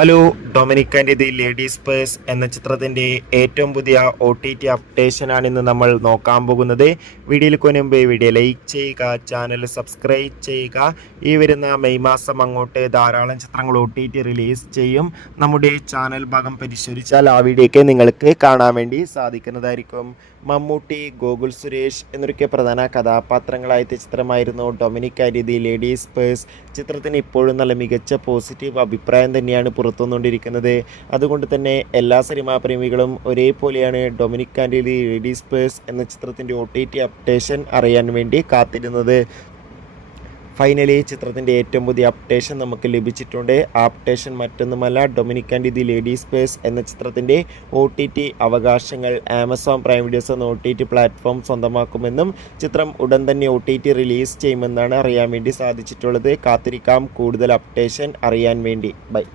Hello, Dominic and the ladies purse എന്ന ചിത്രത്തിൻ്റെ ഏറ്റവും പുതിയ OTT അപ്ഡേഷനാണ് ഇന്ന് നമ്മൾ നോക്കാൻ പോകുന്നത്. വീഡിയോയിൽ മുൻപ് വീഡിയോ ലൈക്ക് ചെയ്യുക, ചാനൽ സബ്സ്ക്രൈബ് ചെയ്യുക. ഈ വരുന്ന മെയ് മാസം അങ്ങോട്ട് ധാരാളം ചിത്രങ്ങൾ OTT റിലീസ് ചെയ്യും. നമ്മുടെ ചാനൽ ഭാഗം പരിശോധിച്ചാൽ ആ വീഡിയോയ്ക്ക് നിങ്ങൾക്ക് കാണാൻ വേണ്ടി സാധിക്കുന്നതായിരിക്കും. മമ്മൂട്ടി, ഗോകുൽ സുരേഷ് എന്നൊക്കെ പ്രധാന കഥാപാത്രങ്ങളായ ചിത്രമായിരുന്നു Dominic and the ladies purse. ചിത്രത്തിന് ഇപ്പോഴും നല്ല മികച്ച പോസിറ്റീവ് അഭിപ്രായം തന്നെയാണ് പുറത്തുവന്നുകൊണ്ടിരിക്കുന്നത്. അതുകൊണ്ട് തന്നെ എല്ലാ സിനിമാ പ്രേമികളും ഒരേപോലെയാണ് Dominic and the ladies purse എന്ന ചിത്രത്തിൻ്റെ OTT അപ്ഡേഷൻ അറിയാൻ വേണ്ടി കാത്തിരുന്നത്. ഫൈനലി ചിത്രത്തിൻ്റെ ഏറ്റവും പുതിയ അപ്ഡേഷൻ നമുക്ക് ലഭിച്ചിട്ടുണ്ട്. ആ അപ്ഡേഷൻ മറ്റൊന്നുമല്ല, Dominic and the ladies purse എന്ന ചിത്രത്തിൻ്റെ OTT അവകാശങ്ങൾ ആമസോൺ പ്രൈം വീഡിയോസ് എന്ന OTT പ്ലാറ്റ്ഫോം സ്വന്തമാക്കുമെന്നും ചിത്രം ഉടൻ തന്നെ OTT റിലീസ് ചെയ്യുമെന്നാണ് അറിയാൻ വേണ്ടി സാധിച്ചിട്ടുള്ളത്. കാത്തിരിക്കാം കൂടുതൽ അപ്ഡേഷൻ അറിയാൻ വേണ്ടി. ബൈ.